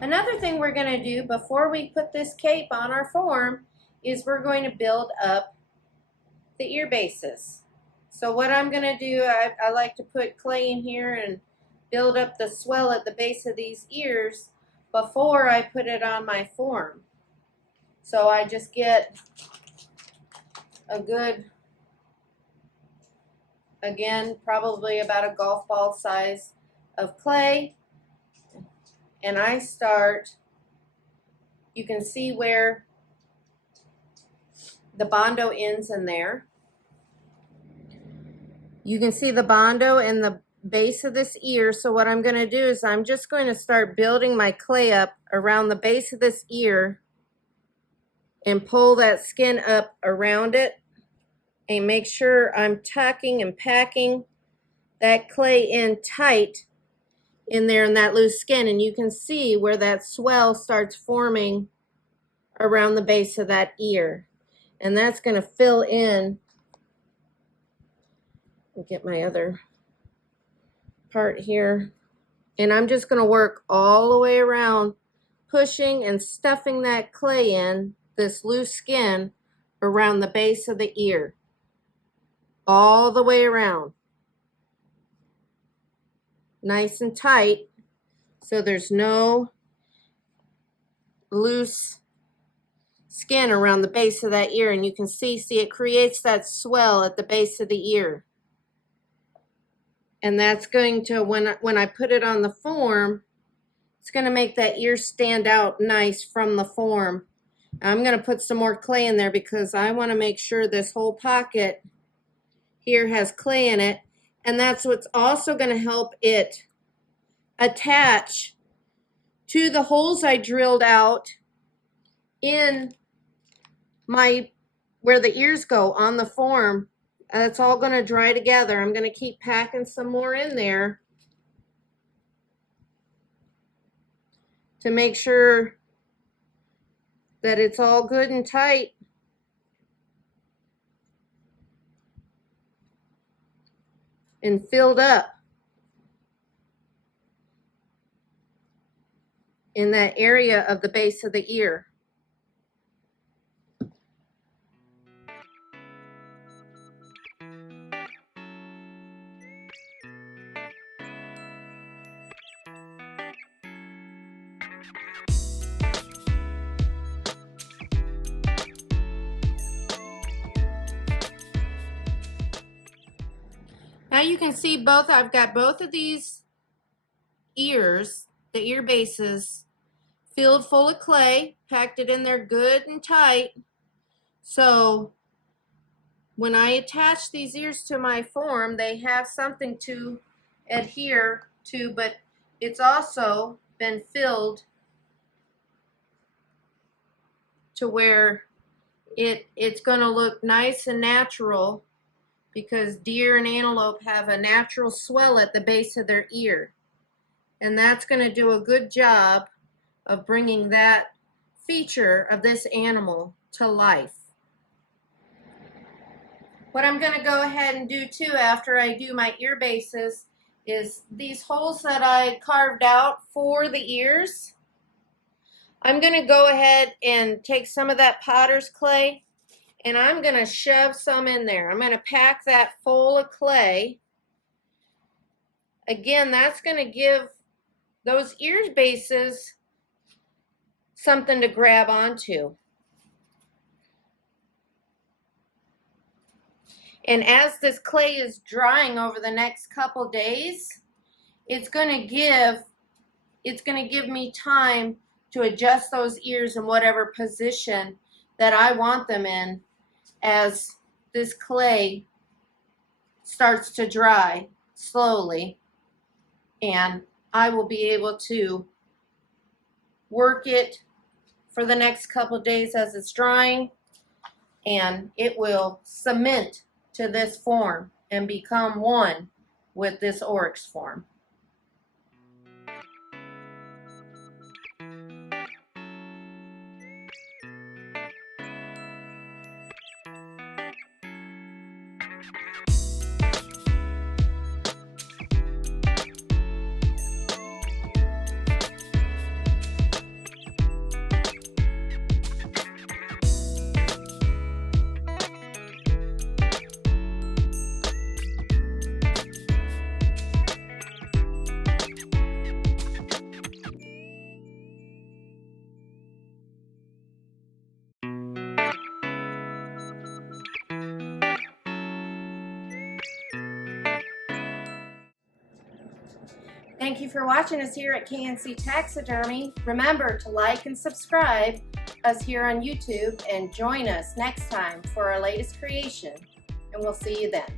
Another thing we're going to do before we put this cape on our form is we're going to build up the ear bases. So what I'm going to do, I like to put clay in here and build up the swell at the base of these ears before I put it on my form. So I just get a good, again, probably about a golf ball size of clay, and I start, you can see where the Bondo ends in there. You can see the Bondo and the base of this ear. So what I'm going to do is I'm just going to start building my clay up around the base of this ear and pull that skin up around it and make sure I'm tucking and packing that clay in tight in there in that loose skin. And you can see where that swell starts forming around the base of that ear. And that's going to fill in. I'll get my other part here. And I'm just going to work all the way around, pushing and stuffing that clay in, this loose skin, around the base of the ear. All the way around. Nice and tight, so there's no loose skin around the base of that ear. And you can see it creates that swell at the base of the ear. And that's going to, when I put it on the form, it's going to make that ear stand out nice from the form. I'm going to put some more clay in there because I want to make sure this whole pocket here has clay in it. And that's what's also going to help it attach to the holes I drilled out in my, where the ears go on the form. It's all going to dry together. I'm going to keep packing some more in there to make sure that it's all good and tight. And filled up in that area of the base of the ear. Now you can see both, I've got both of these ears, the ear bases, filled full of clay, packed it in there good and tight. So when I attach these ears to my form, they have something to adhere to, but it's also been filled to where it's going to look nice and natural, because deer and antelope have a natural swell at the base of their ear. And that's going to do a good job of bringing that feature of this animal to life. What I'm going to go ahead and do too after I do my ear bases is these holes that I carved out for the ears. I'm going to go ahead and take some of that potter's clay and I'm going to shove some in there. I'm going to pack that full of clay. Again, that's going to give those ear bases something to grab onto. And as this clay is drying over the next couple days, it's going to give me time to adjust those ears in whatever position that I want them in as this clay starts to dry slowly. And I will be able to work it for the next couple days as it's drying, and it will cement to this form and become one with this Oryx form. Thank you for watching us here at K&C Taxidermy. Remember to like and subscribe us here on YouTube and join us next time for our latest creation. And we'll see you then.